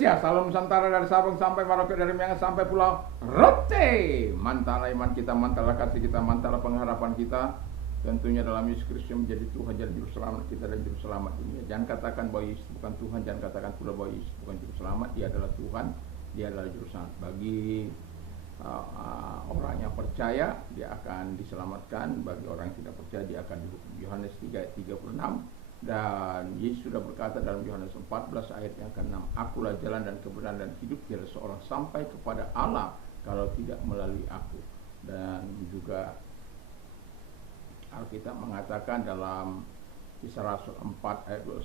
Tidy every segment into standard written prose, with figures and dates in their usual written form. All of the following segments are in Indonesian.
Indonesia, Salom Nusantara dari Sabang sampai Merauke, dari Miangas sampai Pulau Rote. Mantalah iman kita, mantalah kasih kita, mantalah pengharapan kita. Tentunya dalam Yesus Kristus yang menjadi Tuhan, jadi juru selamat kita dan juru selamat dunia. Jangan katakan bahwa Yesus bukan Tuhan, jangan katakan pula bahwa Yesus bukan juru selamat. Dia adalah Tuhan, dia adalah juru selamat. Bagi orang yang percaya, dia akan diselamatkan. Bagi orang yang tidak percaya, dia akan dihukum. Yohanes 3:36. Dan Yesus sudah berkata dalam Yohanes 14 ayat yang ke-6, Akulah jalan dan kebenaran dan hidup, tiada seorang sampai kepada Allah kalau tidak melalui aku. Dan juga Alkitab mengatakan dalam Kisah Rasul 4 ayat 12,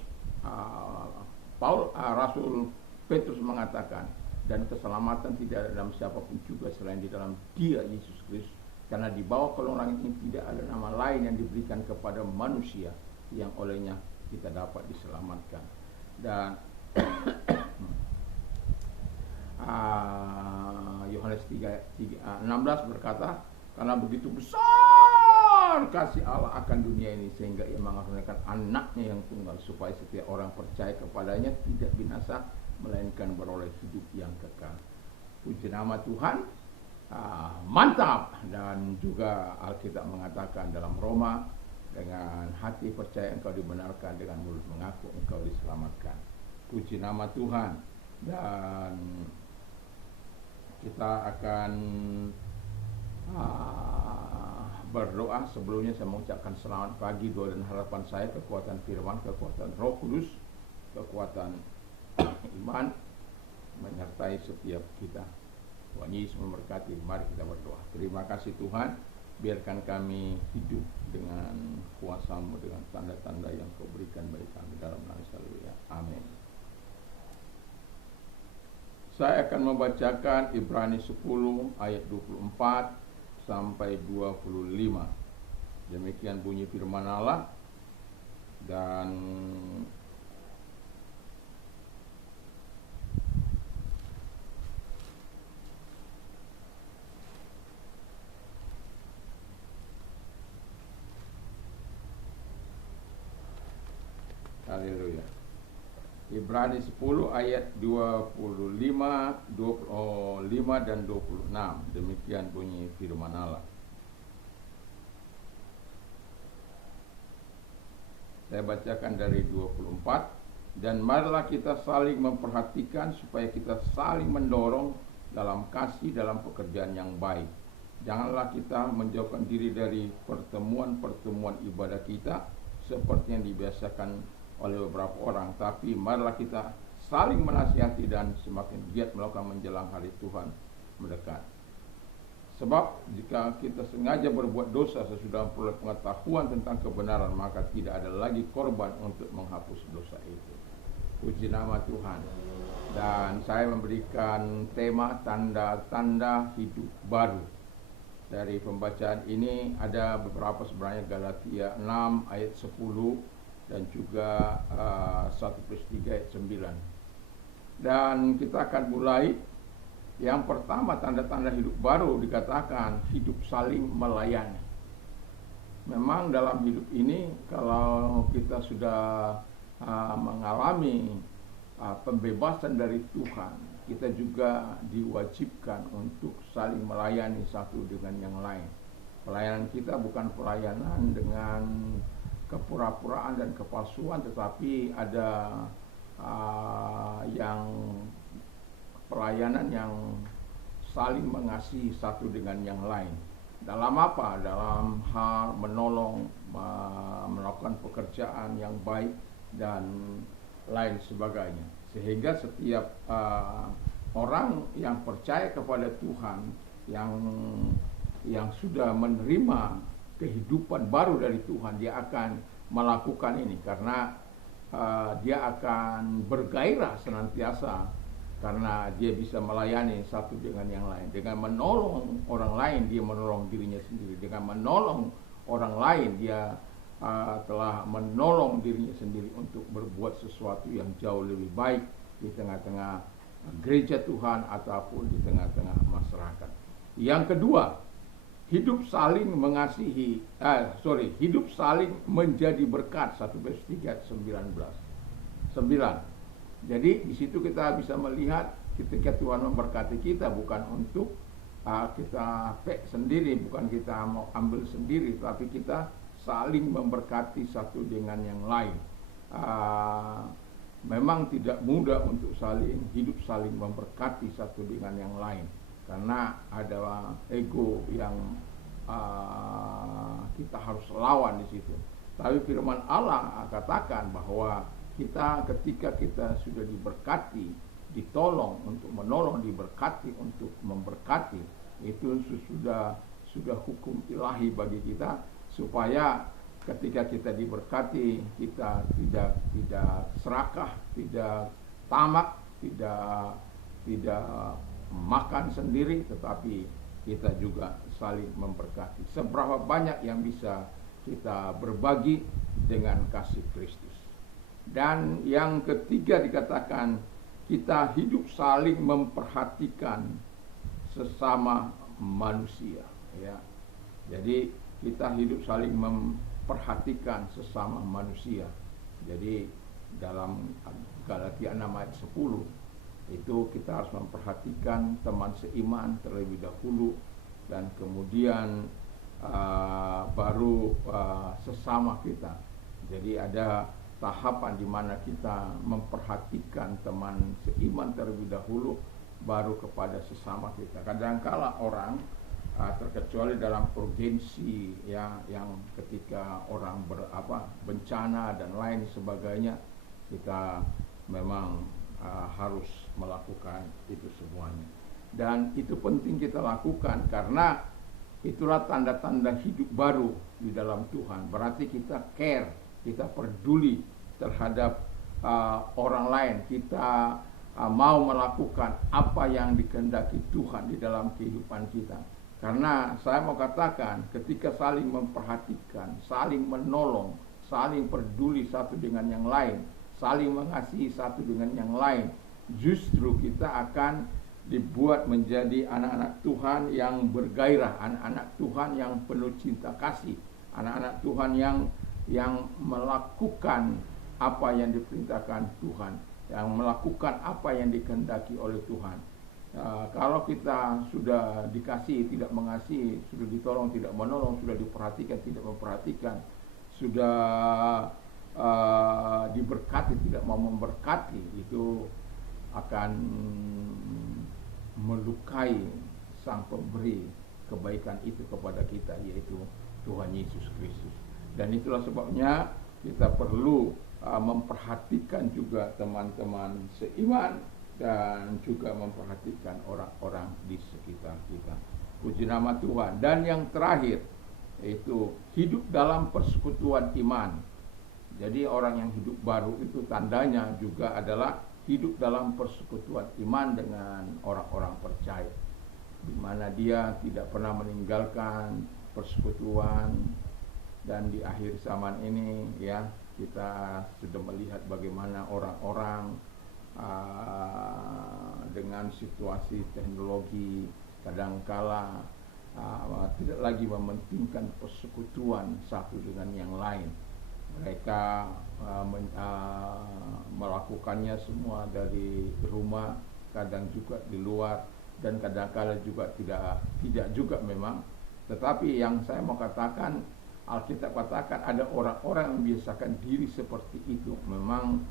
Rasul Petrus mengatakan, dan keselamatan tidak ada dalam siapapun juga selain di dalam Dia Yesus Kristus, karena di bawah kolong langit ini tidak ada nama lain yang diberikan kepada manusia yang olehnya kita dapat diselamatkan. Dan Yohanes 3:16 berkata, karena begitu besar kasih Allah akan dunia ini sehingga ia mengaruniakan anaknya yang tunggal, supaya setiap orang percaya kepadanya tidak binasa melainkan beroleh hidup yang kekal. Puji nama Tuhan. Mantap. Dan juga Alkitab mengatakan dalam Roma, dengan hati percaya engkau dibenarkan, dengan mulut mengaku engkau diselamatkan. Puji nama Tuhan. Dan kita akan berdoa. Sebelumnya saya mengucapkan selamat pagi, doa dan harapan saya, kekuatan firman, kekuatan Roh Kudus, kekuatan iman menyertai setiap kita. Tuhan Yesus memberkati. Mari kita berdoa. Terima kasih Tuhan, biarkan kami hidup dengan kuasa-Mu, dengan tanda-tanda yang Kau berikan bagi kami dalam nama Yesus. Haleluya. Amin. Saya akan membacakan Ibrani 10 ayat 24 sampai 25. Demikian bunyi firman Allah. Dan haleluya. Ibrani 10 ayat 25 dan 26. Demikian bunyi firman Allah. Saya bacakan dari 24. Dan marilah kita saling memperhatikan supaya kita saling mendorong dalam kasih dalam pekerjaan yang baik. Janganlah kita menjauhkan diri dari pertemuan-pertemuan ibadah kita seperti yang dibiasakan oleh beberapa orang, tapi marilah kita saling menasihati dan semakin giat melakukan menjelang hari Tuhan mendekat. Sebab jika kita sengaja berbuat dosa sesudah memperoleh pengetahuan tentang kebenaran, maka tidak ada lagi korban untuk menghapus dosa itu. Puji nama Tuhan. Dan saya memberikan tema tanda-tanda hidup baru. Dari pembacaan ini ada beberapa sebenarnya, Galatia 6 ayat 10 dan juga 1+3 ayat 9. Dan kita akan mulai. Yang pertama, tanda-tanda hidup baru dikatakan hidup saling melayani. Memang dalam hidup ini kalau kita sudah mengalami pembebasan dari Tuhan, kita juga diwajibkan untuk saling melayani satu dengan yang lain. Pelayanan kita bukan pelayanan dengan kepura-puraan dan kepalsuan, tetapi ada yang pelayanan yang saling mengasihi satu dengan yang lain. Dalam apa? Dalam hal menolong, melakukan pekerjaan yang baik dan lain sebagainya. Sehingga setiap orang yang percaya kepada Tuhan, yang sudah menerima kehidupan baru dari Tuhan, dia akan melakukan ini karena dia akan bergairah senantiasa karena dia bisa melayani satu dengan yang lain. Dengan menolong orang lain, dia menolong dirinya sendiri. Dengan menolong orang lain, dia telah menolong dirinya sendiri untuk berbuat sesuatu yang jauh lebih baik di tengah-tengah gereja Tuhan ataupun di tengah-tengah masyarakat. Yang kedua, hidup saling mengasihi, hidup saling menjadi berkat. 1 Petrus 3:19. Jadi di situ kita bisa melihat ketika Tuhan memberkati kita bukan untuk kita sendiri, bukan kita mau ambil sendiri, tapi kita saling memberkati satu dengan yang lain. Memang tidak mudah untuk hidup saling memberkati satu dengan yang lain, karena ada ego yang kita harus lawan di situ. Tapi firman Allah katakan bahwa ketika kita sudah diberkati, ditolong untuk menolong, diberkati untuk memberkati, itu sudah hukum ilahi bagi kita, supaya ketika kita diberkati, kita tidak serakah, tidak tamak, tidak makan sendiri, tetapi kita juga saling memberkati. Seberapa banyak yang bisa kita berbagi dengan kasih Kristus. Dan yang ketiga dikatakan kita hidup saling memperhatikan sesama manusia, ya. Jadi kita hidup saling memperhatikan sesama manusia. Jadi dalam Galatia 6 ayat 10 itu kita harus memperhatikan teman seiman terlebih dahulu, dan kemudian baru sesama kita. Jadi ada tahapan di mana kita memperhatikan teman seiman terlebih dahulu, baru kepada sesama kita. Kadangkala orang terkecuali dalam urgensi, ya, yang ketika orang bencana dan lain sebagainya, kita memang harus melakukan itu semuanya. Dan itu penting kita lakukan, karena itulah tanda-tanda hidup baru di dalam Tuhan. Berarti kita care, kita peduli terhadap orang lain, kita mau melakukan apa yang dikehendaki Tuhan di dalam kehidupan kita. Karena saya mau katakan, ketika saling memperhatikan, saling menolong, saling peduli satu dengan yang lain, saling mengasihi satu dengan yang lain, justru kita akan dibuat menjadi anak-anak Tuhan yang bergairah, anak-anak Tuhan yang penuh cinta kasih, anak-anak Tuhan yang melakukan apa yang diperintahkan Tuhan, yang melakukan apa yang dikehendaki oleh Tuhan. Kalau kita sudah dikasih tidak mengasihi, sudah ditolong tidak menolong, sudah diperhatikan tidak memperhatikan, sudah diberkati tidak mau memberkati, itu akan melukai sang pemberi kebaikan itu kepada kita, yaitu Tuhan Yesus Kristus. Dan itulah sebabnya kita perlu memperhatikan juga teman-teman seiman, dan juga memperhatikan orang-orang di sekitar kita. Puji nama Tuhan. Dan yang terakhir, yaitu hidup dalam persekutuan iman. Jadi orang yang hidup baru itu tandanya juga adalah hidup dalam persekutuan iman dengan orang-orang percaya, di mana dia tidak pernah meninggalkan persekutuan. Dan di akhir zaman ini, ya, kita sudah melihat bagaimana orang-orang dengan situasi teknologi kadangkala tidak lagi mementingkan persekutuan satu dengan yang lain. Mereka melakukannya semua dari rumah, kadang juga di luar, dan kadangkala juga tidak juga memang. Tetapi yang saya mau katakan, Alkitab katakan ada orang-orang yang membiasakan diri seperti itu. Memang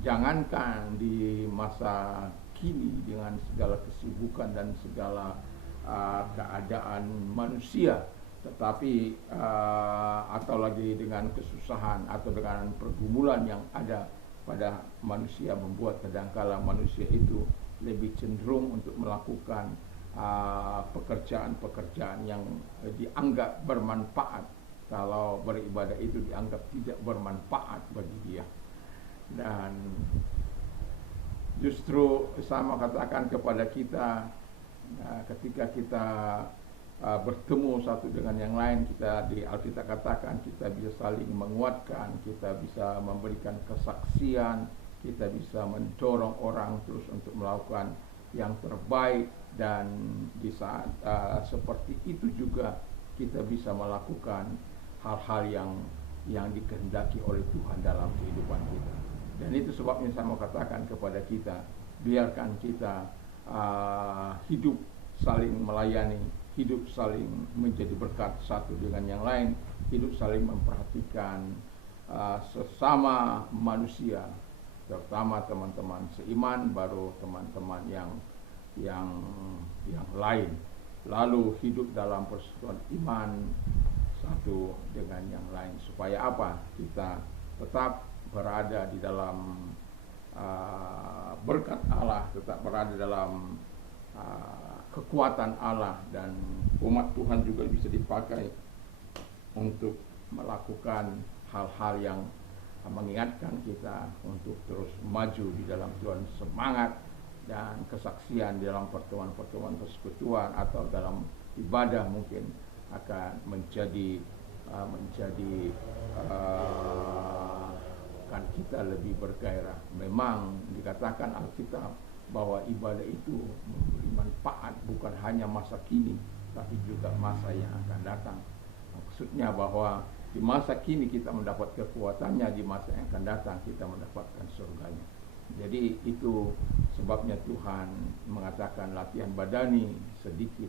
jangankan di masa kini dengan segala kesibukan dan segala keadaan manusia, tetapi atau lagi dengan kesusahan atau dengan pergumulan yang ada pada manusia, membuat kadangkala manusia itu lebih cenderung untuk melakukan pekerjaan-pekerjaan yang dianggap bermanfaat, kalau beribadah itu dianggap tidak bermanfaat bagi dia. Dan justru sama katakan kepada kita, ketika kita bertemu satu dengan yang lain, kita di Alkitab katakan kita bisa saling menguatkan, kita bisa memberikan kesaksian, kita bisa mendorong orang terus untuk melakukan yang terbaik. Dan di saat seperti itu juga kita bisa melakukan hal-hal yang dikehendaki oleh Tuhan dalam kehidupan kita. Dan itu sebabnya saya mau katakan kepada kita, biarkan kita hidup saling melayani, hidup saling menjadi berkat satu dengan yang lain, hidup saling memperhatikan sesama manusia, terutama teman-teman seiman, baru teman-teman yang lain. Lalu hidup dalam persatuan iman satu dengan yang lain, supaya apa? Kita tetap berada di dalam berkat Allah, tetap berada dalam kekuatan Allah, dan umat Tuhan juga bisa dipakai untuk melakukan hal-hal yang mengingatkan kita untuk terus maju di dalam Tuhan, semangat dan kesaksian dalam pertemuan-pertemuan persekutuan atau dalam ibadah mungkin akan menjadi kan kita lebih bergairah. Memang dikatakan Alkitab bahwa ibadah itu memberi manfaat bukan hanya masa kini, tapi juga masa yang akan datang. Maksudnya bahwa di masa kini kita mendapat kekuatannya, di masa yang akan datang kita mendapatkan surganya. Jadi itu sebabnya Tuhan mengatakan latihan badani sedikit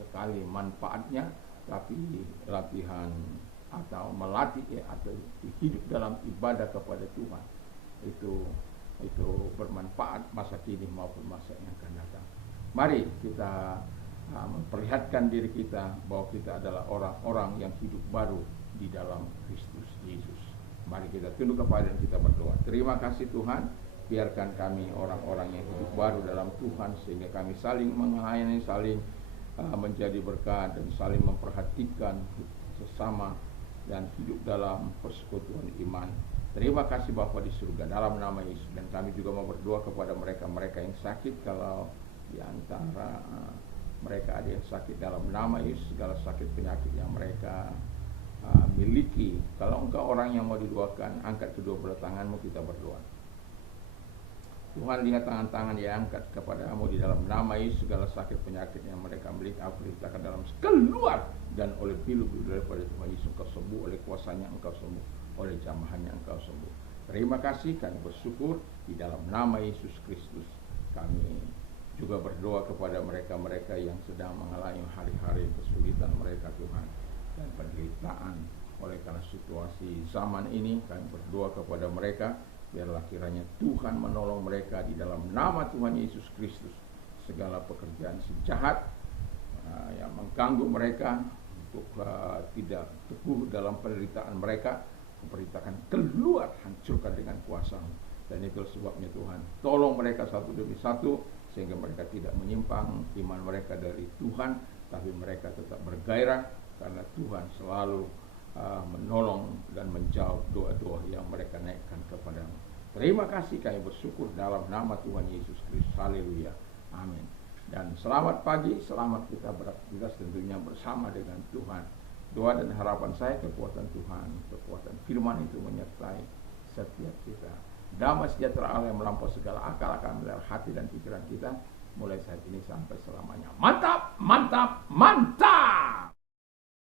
sekali manfaatnya, tapi latihan atau melatih atau hidup dalam ibadah kepada Tuhan itu bermanfaat masa kini maupun masa yang akan datang. Mari kita memperlihatkan diri kita bahwa kita adalah orang-orang yang hidup baru di dalam Kristus Yesus. Mari kita tunduk kepada dan kita berdoa. Terima kasih Tuhan, biarkan kami orang-orang yang hidup baru dalam Tuhan, sehingga kami saling melayani, saling menjadi berkat, dan saling memperhatikan sesama dan hidup dalam persekutuan iman. Terima kasih Bapa di surga, dalam nama Yesus. Dan kami juga mau berdoa kepada mereka-mereka yang sakit, kalau di antara mereka ada yang sakit, dalam nama Yesus segala sakit penyakit yang mereka miliki. Kalau engkau orang yang mau didoakan, angkat kedua belah tanganmu, kita berdoa. Tuhan, lihat tangan-tangan yang angkat kepadamu, di dalam nama Yesus segala sakit penyakit yang mereka miliki, aku perintahkan dalam keluar, dan oleh pilu-pilu daripada Tuhan Yesus engkau sembuh, oleh kuasanya engkau sembuh, oleh jamahannya engkau sembuh. Terima kasih, kami bersyukur di dalam nama Yesus Kristus. Kami juga berdoa kepada mereka-mereka yang sedang mengalami hari-hari kesulitan mereka Tuhan, dan penderitaan oleh karena situasi zaman ini. Kami berdoa kepada mereka, biarlah kiranya Tuhan menolong mereka di dalam nama Tuhan Yesus Kristus. Segala pekerjaan si jahat yang mengganggu mereka untuk tidak teguh dalam penderitaan mereka, kuperintahkan keluar, hancurkan dengan kuasa-Mu. Dan itu sebabnya Tuhan, tolong mereka satu demi satu, sehingga mereka tidak menyimpang iman mereka dari Tuhan, tapi mereka tetap bergairah, karena Tuhan selalu menolong dan menjawab doa-doa yang mereka naikkan kepada-Mu. Terima kasih, kami bersyukur dalam nama Tuhan Yesus Kristus. Haleluya, amin. Dan selamat pagi, selamat kita beraktivitas tentunya bersama dengan Tuhan. Doa dan harapan saya, kekuatan Tuhan, kekuatan firman itu menyertai setiap kita. Damai sejahtera Allah yang melampaui segala akal akan melahirkan hati dan pikiran kita, mulai saat ini sampai selamanya. Mantap, mantap, mantap.